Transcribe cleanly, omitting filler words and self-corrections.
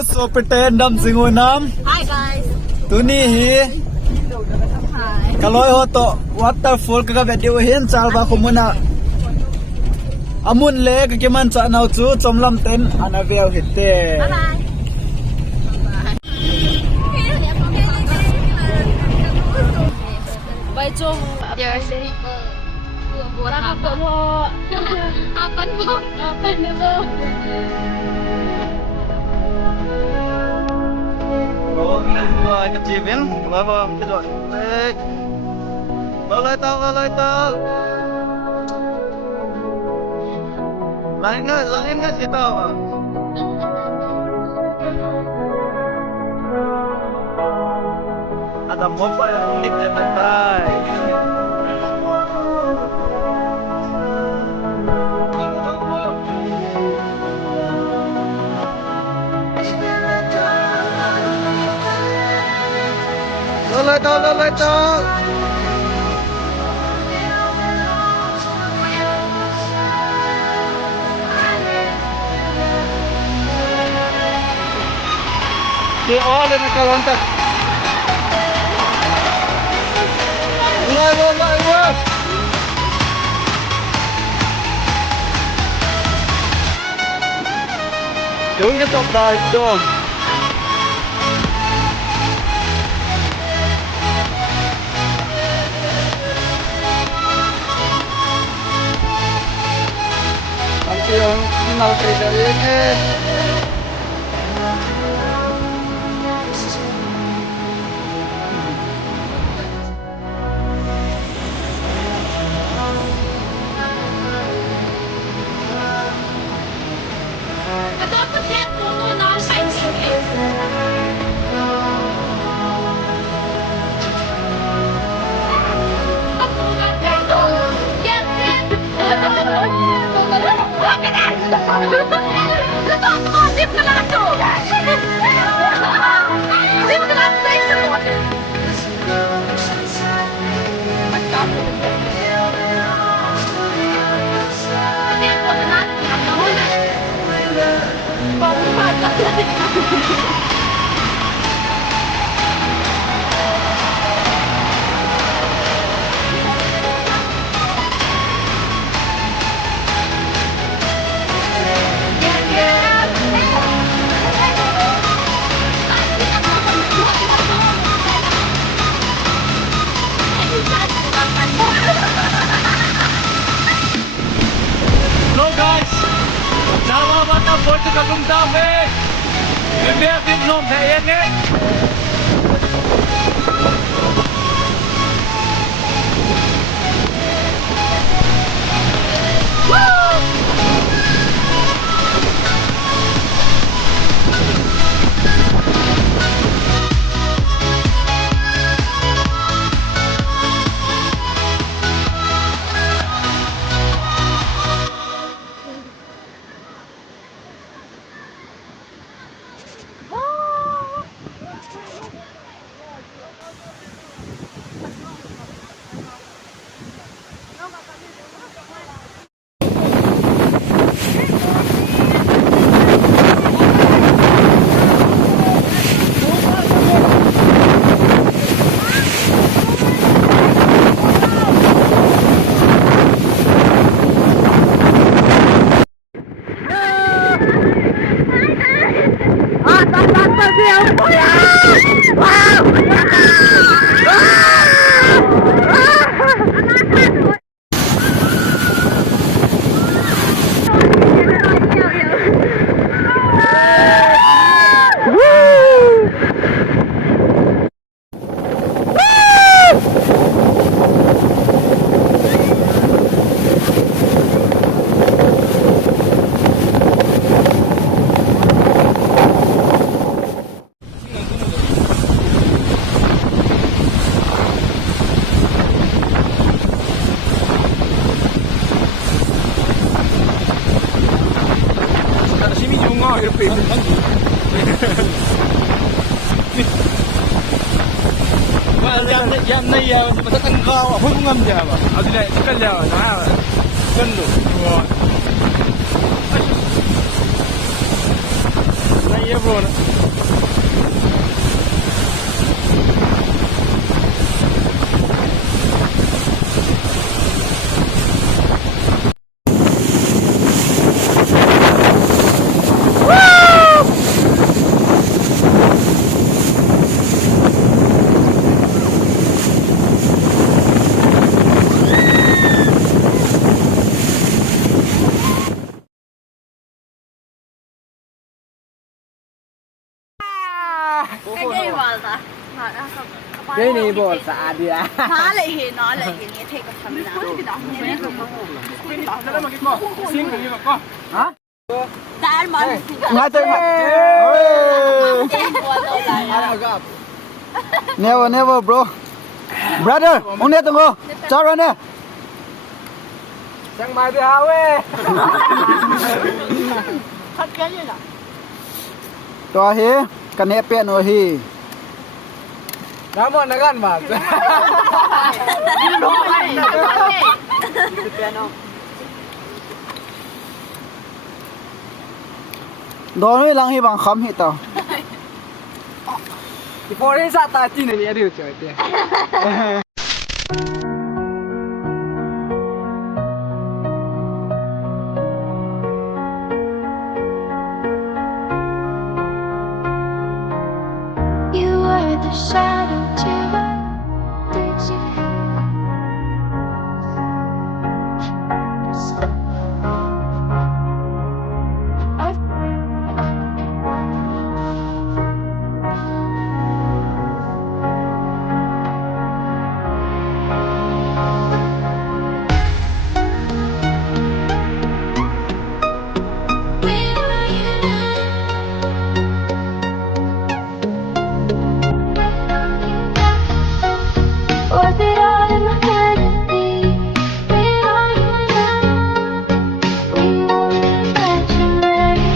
so pretend dam singunam. Hi guys. Tuni hi. Hi. Kaloy ho to waterfall ka video hin salba ko muna. Amun le kakiman sa naw chu chomlam ten anavel hitte. Bye bye. Bye Chong. Yes. Buat apa mo? Apa mo? Apa mo? Rồi cái gì biến vào vào cái rồi vào lại tao lại ngay gì tao à ada mau apa yang ini tetai Lên tao Di oleh nak lontak. Mulai. Đừng cái tóc đời đường. Yang kenal kerja ini. Hello guys, Jawa Batam Boy Kagum Dame. Lebih aktif nom saya ni. Jam này mà ta tăng cao à, hút ngâm giờ mà, ở đây cái giờ nó cân đủ, này iya bro. Cái vào ta. Cái này bộ xả đi à. Má lại hiện nó lại hiện cái thầy của thằng nào. Xin cái gì mà con. Hả? Đã mà. Ngay tới mặt. Never, never, bro. Brother, ông nè tụi cô. Chào rồi nè. Chẳng mai đi hao ấy. Thật cái gì đó. Toa hi, kan ne pe no hi. Namun nagan mas. Do ni lang hi bang kham hi tao. Thì phố đấy ra ta tin này đi chơi tiền. You were the shadow too. Did you? Where are you now? Was it all in my fantasy? Where are you now? We were imaginary.